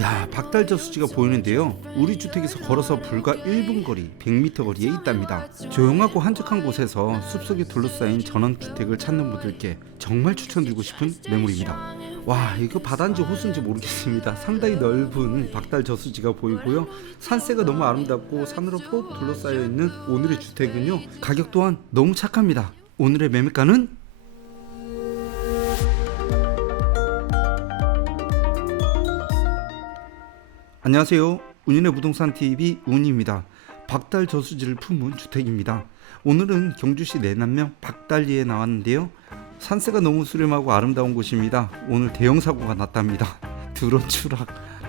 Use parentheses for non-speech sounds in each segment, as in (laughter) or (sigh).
야, 박달저 수지가 보이는데요. 우리 주택에서 걸어서 불과 1분 거리, 100m 거리에 있답니다. 조용하고 한적한 곳에서 숲속에 둘러싸인 전원주택을 찾는 분들께 정말 추천드리고 싶은 매물입니다. 와, 이거 바다인지 호수인지 모르겠습니다. 상당히 넓은 박달저 수지가 보이고요. 산세가 너무 아름답고 산으로 푹 둘러싸여 있는 오늘의 주택은요. 가격 또한 너무 착합니다. 오늘의 매매가는 안녕하세요. 운인의 부동산 TV 운입니다. 박달 저수지를 품은 주택입니다. 오늘은 경주시 내남면 박달리에 나왔는데요. 산세가 너무 수렴하고 아름다운 곳입니다. 오늘 대형 사고가 났답니다. 드론 추락.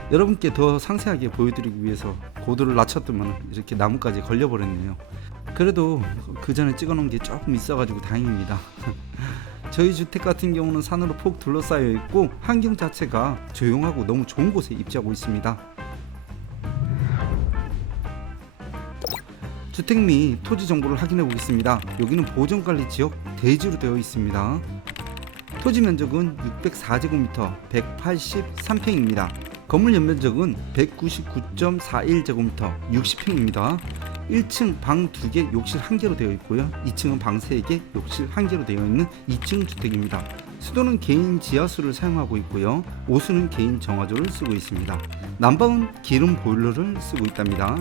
여러분께 더 상세하게 보여드리기 위해서 고도를 낮췄더만 이렇게 나무까지 걸려버렸네요. 그래도 그 전에 찍어놓은 게 조금 있어가지고 다행입니다. (laughs) 저희 주택 같은 경우는 산으로 폭 둘러싸여 있고 환경 자체가 조용하고 너무 좋은 곳에 입지하고 있습니다. 주택 및 토지 정보를 확인해 보겠습니다. 여기는 보존관리 지역 대지로 되어 있습니다. 토지 면적은 604제곱미터 183평입니다. 건물 연면적은 199.41제곱미터 60평입니다. 1층 방 2개, 욕실 1개로 되어 있고요. 2층은 방 3개, 욕실 1개로 되어 있는 2층 주택입니다. 수도는 개인 지하수를 사용하고 있고요. 오수는 개인 정화조를 쓰고 있습니다. 난방은 기름 보일러를 쓰고 있답니다.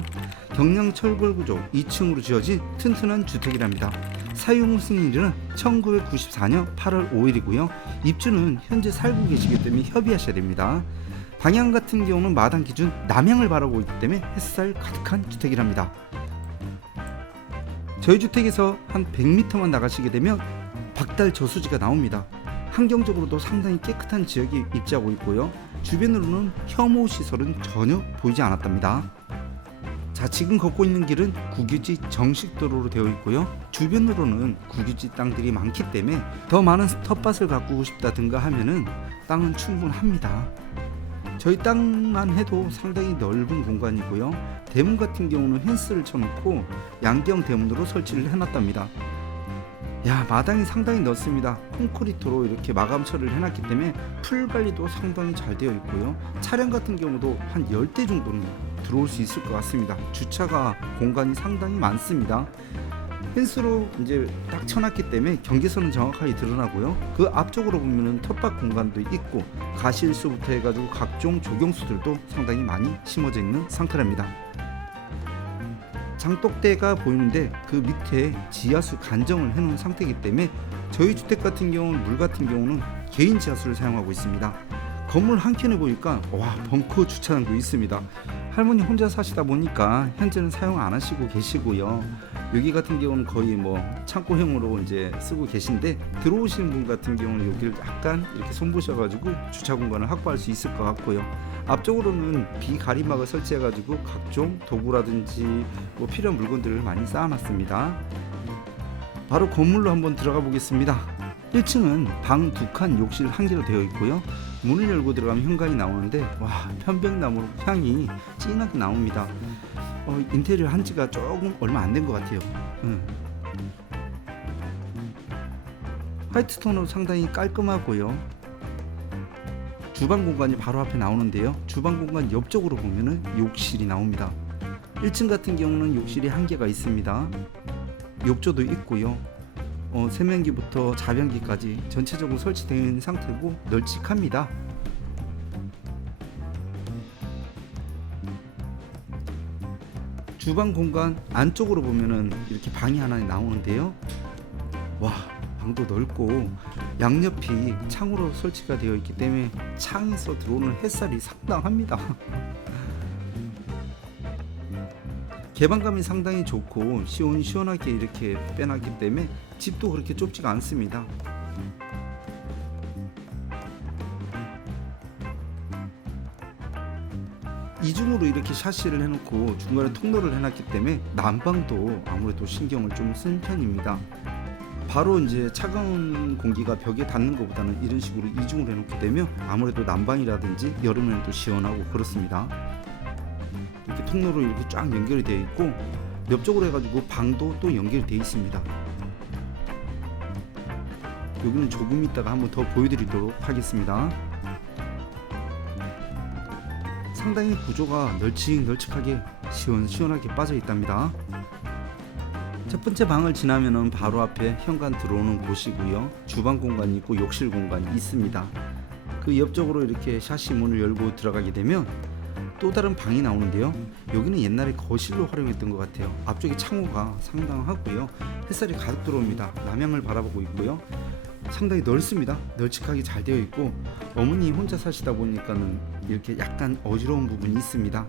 경량 철골 구조 2층으로 지어진 튼튼한 주택이랍니다. 사용 승인일은 1994년 8월 5일이고요. 입주는 현재 살고 계시기 때문에 협의하셔야 됩니다. 방향 같은 경우는 마당 기준 남향을 바라보고 있기 때문에 햇살 가득한 주택이랍니다. 저희 주택에서 한 100m만 나가시게 되면 박달 저수지가 나옵니다. 환경적으로도 상당히 깨끗한 지역이 입지하고 있고요. 주변으로는 혐오 시설은 전혀 보이지 않았답니다. 자, 지금 걷고 있는 길은 국유지 정식 도로로 되어 있고요. 주변으로는 국유지 땅들이 많기 때문에 더 많은 텃밭을 가꾸고 싶다든가 하면은 땅은 충분합니다. 저희 땅만 해도 상당히 넓은 공간이고요. 대문 같은 경우는 펜스를 쳐놓고 양경 대문으로 설치를 해놨답니다. 야 마당이 상당히 넓습니다. 콘크리트로 이렇게 마감 처리를 해놨기 때문에 풀 관리도 상당히 잘 되어 있고요. 차량 같은 경우도 한 10대 정도는 들어올 수 있을 것 같습니다. 주차가 공간이 상당히 많습니다. 펜스로 이제 딱 쳐놨기 때문에 경계선은 정확하게 드러나고요. 그 앞쪽으로 보면은 텃밭 공간도 있고 가실수부터 해가지고 각종 조경수들도 상당히 많이 심어져 있는 상태랍니다. 장독대가 보이는데 그 밑에 지하수 간정을 해놓은 상태이기 때문에 저희 주택 같은 경우는 물 같은 경우는 개인 지하수를 사용하고 있습니다. 건물 한 켠에 보니까 와 벙커 주차장도 있습니다. 할머니 혼자 사시다 보니까 현재는 사용 안 하시고 계시고요. 여기 같은 경우는 거의 뭐 창고형으로 이제 쓰고 계신데 들어오시는 분 같은 경우는 여기를 약간 이렇게 손보셔가지고 주차 공간을 확보할 수 있을 것 같고요. 앞쪽으로는 비가림막을 설치해가지고 각종 도구라든지 뭐 필요한 물건들을 많이 쌓아놨습니다. 바로 건물로 한번 들어가 보겠습니다. 1층은 방 두 칸 욕실 한 개로 되어 있고요. 문을 열고 들어가면 현관이 나오는데 와 편백나무 향이 진하게 나옵니다. 어, 인테리어 한 지가 조금 얼마 안 된 것 같아요. 응. 화이트 톤으로 상당히 깔끔하고요. 주방 공간이 바로 앞에 나오는데요. 주방 공간 옆쪽으로 보면은 욕실이 나옵니다. 1층 같은 경우는 욕실이 한 개가 있습니다. 욕조도 있고요. 어, 세면기부터 자변기까지 전체적으로 있는 상태고 널찍합니다. 주방 공간 안쪽으로 보면은 이렇게 방이 하나 나오는데요. 와, 방도 넓고 양옆이 창으로 설치가 되어 있기 때문에 창에서 들어오는 햇살이 상당합니다. (laughs) 개방감이 상당히 좋고 시원시원하게 이렇게 빼놨기 때문에 집도 그렇게 좁지가 않습니다. 이중으로 이렇게 샤시를 해놓고 중간에 통로를 해놨기 때문에 난방도 아무래도 신경을 좀 쓴 편입니다. 바로 이제 차가운 공기가 벽에 닿는 것보다는 이런 식으로 이중으로 해놓게 되면 아무래도 난방이라든지 여름에는 또 시원하고 그렇습니다. 이렇게 통로로 이렇게 쫙 연결이 되어 있고 옆쪽으로 해가지고 방도 또 연결이 되어 있습니다. 여기는 조금 있다가 한번 더 보여드리도록 하겠습니다. 상당히 구조가 널찍널찍하게 시원시원하게 빠져 있답니다. 첫 번째 방을 지나면은 바로 앞에 현관 들어오는 곳이고요. 주방 공간이 있고 욕실 공간이 있습니다. 그 옆쪽으로 이렇게 샤시 문을 열고 들어가게 되면 또 다른 방이 나오는데요. 여기는 옛날에 거실로 활용했던 것 같아요. 앞쪽에 창호가 상당하고요. 햇살이 가득 들어옵니다. 남향을 바라보고 있고요. 상당히 넓습니다. 널찍하게 잘 되어 있고 어머니 혼자 사시다 보니까는 이렇게 약간 어지러운 부분이 있습니다.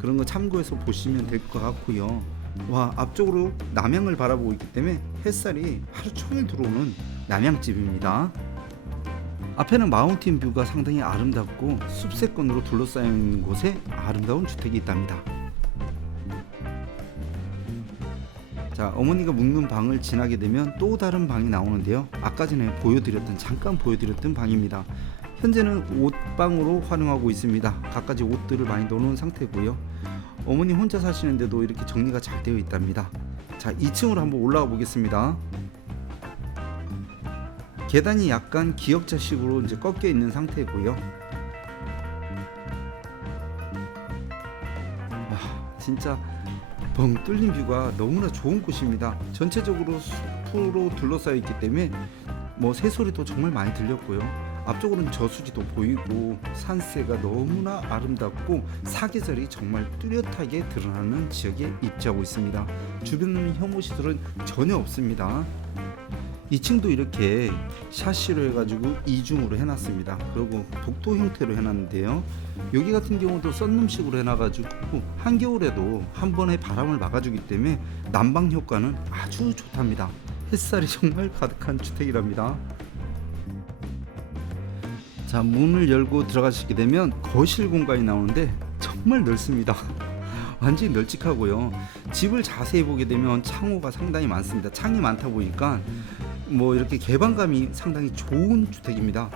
그런 거 참고해서 보시면 될 것 같고요. 와 앞쪽으로 남향을 바라보고 있기 때문에 햇살이 하루 종일 들어오는 남향집입니다. 앞에는 마운틴 뷰가 상당히 아름답고 숲세권으로 둘러싸여 있는 곳에 아름다운 주택이 있답니다. 자, 어머니가 묵는 방을 지나게 되면 또 다른 방이 나오는데요. 아까 전에 보여드렸던 잠깐 보여드렸던 방입니다. 현재는 옷방으로 활용하고 있습니다. 갖가지 옷들을 많이 넣어놓은 상태고요. 어머니 혼자 사시는데도 이렇게 정리가 잘 되어 있답니다. 자, 2층으로 한번 올라가 보겠습니다. 계단이 약간 기역자식으로 이제 꺾여 있는 상태고요. 와, 진짜 벙 뚫린 뷰가 너무나 좋은 곳입니다. 전체적으로 숲으로 둘러싸여 있기 때문에 뭐 새소리도 정말 많이 들렸고요. 앞쪽으로는 저수지도 보이고 산세가 너무나 아름답고 사계절이 정말 뚜렷하게 드러나는 지역에 입지하고 있습니다. 주변 혐오 시설은 전혀 없습니다. 2층도 이렇게 샤시로 해가지고 이중으로 해놨습니다. 그리고 복도 형태로 해놨는데요. 여기 같은 경우도 썬룸식으로 해놔가지고 한겨울에도 한 번에 바람을 막아주기 때문에 난방 효과는 아주 좋답니다. 햇살이 (laughs) 정말 가득한 주택이랍니다. 자 문을 열고 들어가시게 되면 거실 공간이 나오는데 정말 넓습니다. (laughs) 완전히 널찍하고요. 집을 자세히 보게 되면 창호가 상당히 많습니다. 창이 많다 보니까 뭐 이렇게 개방감이 상당히 좋은 주택입니다.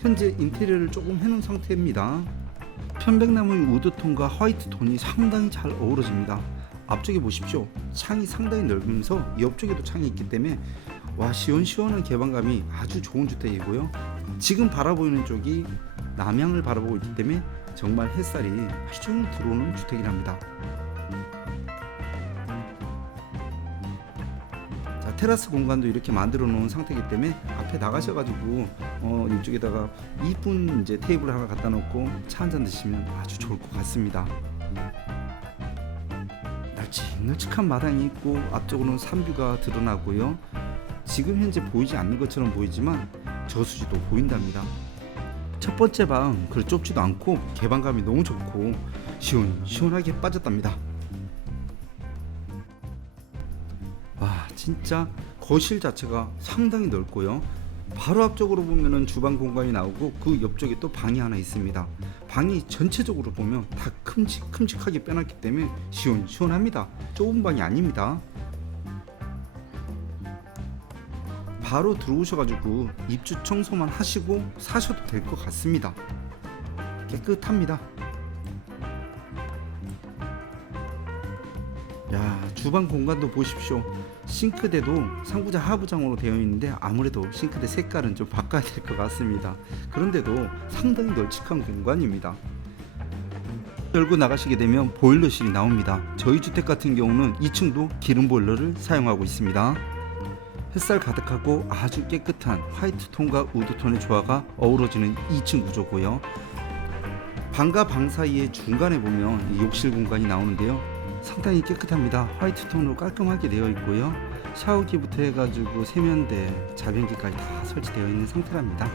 현재 인테리어를 조금 해놓은 상태입니다. 편백나무 우드톤과 화이트 톤이 상당히 잘 어우러집니다. 앞쪽에 보십시오. 창이 상당히 넓으면서 옆쪽에도 창이 있기 때문에 와 시원시원한 개방감이 아주 좋은 주택이고요. 지금 바라보이는 쪽이 남향을 바라보고 있기 때문에 정말 햇살이 종일 들어오는 주택이랍니다. 자, 테라스 공간도 이렇게 만들어 놓은 상태이기 때문에 앞에 나가셔가지고 어, 이쪽에다가 이쁜 이제 테이블 하나 갖다 놓고 차 한 잔 드시면 아주 좋을 것 같습니다. 널찍널찍한 마당이 있고 앞쪽으로는 산뷰가 드러나고요. 지금 현재 보이지 않는 것처럼 보이지만 저수지도 보인답니다. 첫 번째 방 그리 좁지도 않고 개방감이 너무 좋고 시원시원하게 빠졌답니다. 와 진짜 거실 자체가 상당히 넓고요. 바로 앞쪽으로 보면은 주방 공간이 나오고 그 옆쪽에 또 방이 하나 있습니다. 방이 전체적으로 보면 다 큼직큼직하게 빼놨기 때문에 시원시원합니다. 좁은 방이 아닙니다. 바로 들어오셔가지고 입주 청소만 하시고 사셔도 될 것 같습니다. 깨끗합니다. 야 주방 공간도 보십시오. 싱크대도 상부장 하부장으로 되어 있는데 아무래도 싱크대 색깔은 좀 바꿔야 될 것 같습니다. 그런데도 상당히 널찍한 공간입니다. 열고 나가시게 되면 보일러실이 나옵니다. 저희 주택 같은 경우는 2층도 기름 보일러를 사용하고 있습니다. 햇살 가득하고 아주 깨끗한 화이트 톤과 우드 톤의 조화가 어우러지는 2층 구조고요. 방과 방 사이의 중간에 보면 이 욕실 공간이 나오는데요. 상당히 깨끗합니다. 화이트 톤으로 깔끔하게 되어 있고요. 샤워기부터 해가지고 세면대, 자변기까지 다 설치되어 있는 상태랍니다.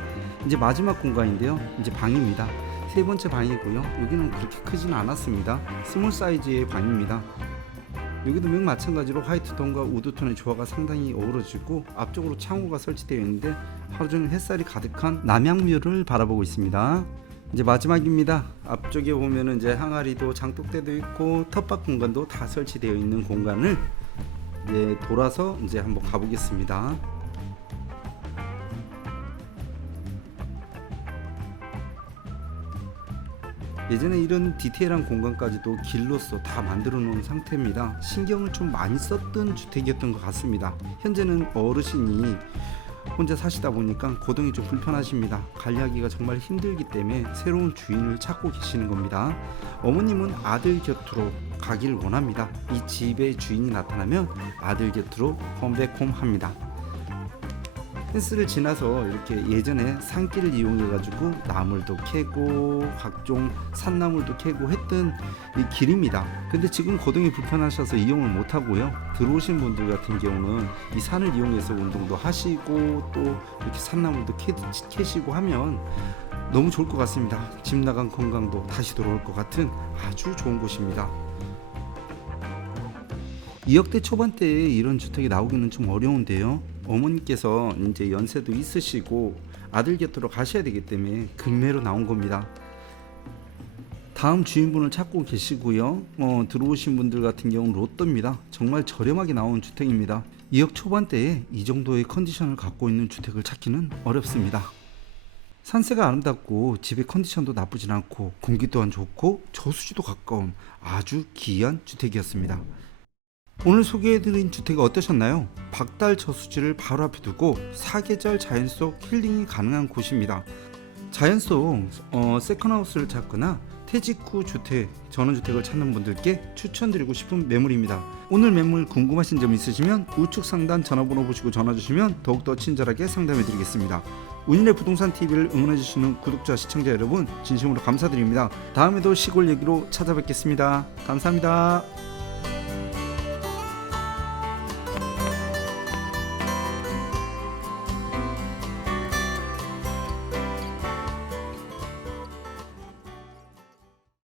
이제 마지막 공간인데요. 이제 방입니다. 세 번째 방이고요. 여기는 그렇게 크지는 않았습니다. 스몰 사이즈의 방입니다. 여기도 명 마찬가지로 화이트 톤과 우드 톤의 조화가 상당히 어우러지고 앞쪽으로 창호가 설치되어 있는데 하루 종일 햇살이 가득한 남양묘를 바라보고 있습니다. 이제 마지막입니다. 앞쪽에 보면은 이제 항아리도 장독대도 있고 텃밭 공간도 다 설치되어 있는 공간을 이제 돌아서 이제 한번 가보겠습니다. 예전에 이런 디테일한 공간까지도 길로서 다 만들어 놓은 상태입니다. 신경을 좀 많이 썼던 주택이었던 것 같습니다. 현재는 어르신이 혼자 사시다 보니까 고동이 좀 불편하십니다. 관리하기가 정말 힘들기 때문에 새로운 주인을 찾고 계시는 겁니다. 어머님은 아들 곁으로 가기를 원합니다. 이 집의 주인이 나타나면 아들 곁으로 컴백홈 합니다. 펜스를 지나서 이렇게 예전에 산길을 이용해 가지고 나물도 캐고 각종 산나물도 캐고 했던 이 길입니다. 근데 지금 거동이 불편하셔서 이용을 못 하고요. 들어오신 분들 같은 경우는 이 산을 이용해서 운동도 하시고 또 이렇게 산나물도 캐, 캐시고 하면 너무 좋을 것 같습니다. 집 나간 건강도 다시 돌아올 것 같은 아주 좋은 곳입니다. 2억대 초반대에 이런 주택이 나오기는 좀 어려운데요. 어머니께서 이제 연세도 있으시고 아들 곁으로 가셔야 되기 때문에 급매로 나온 겁니다. 다음 주인분을 찾고 계시고요. 어, 들어오신 분들 같은 경우는 로또입니다. 정말 저렴하게 나온 주택입니다. 2억 초반대에 이 정도의 컨디션을 갖고 있는 주택을 찾기는 어렵습니다. 산세가 아름답고 집의 컨디션도 나쁘진 않고 공기 또한 좋고 저수지도 가까운 아주 기이한 주택이었습니다. 오늘 소개해드린 주택이 어떠셨나요? 박달 저수지를 바로 앞에 두고 사계절 자연 속 힐링이 가능한 곳입니다. 자연 속 어, 세컨하우스를 찾거나 퇴직 후 주택, 전원주택을 찾는 분들께 추천드리고 싶은 매물입니다. 오늘 매물 궁금하신 점 있으시면 우측 상단 전화번호 보시고 전화 주시면 더욱더 친절하게 상담해 드리겠습니다. 운인의 부동산 TV를 응원해 주시는 구독자 시청자 여러분 진심으로 감사드립니다. 다음에도 시골 얘기로 찾아뵙겠습니다. 감사합니다.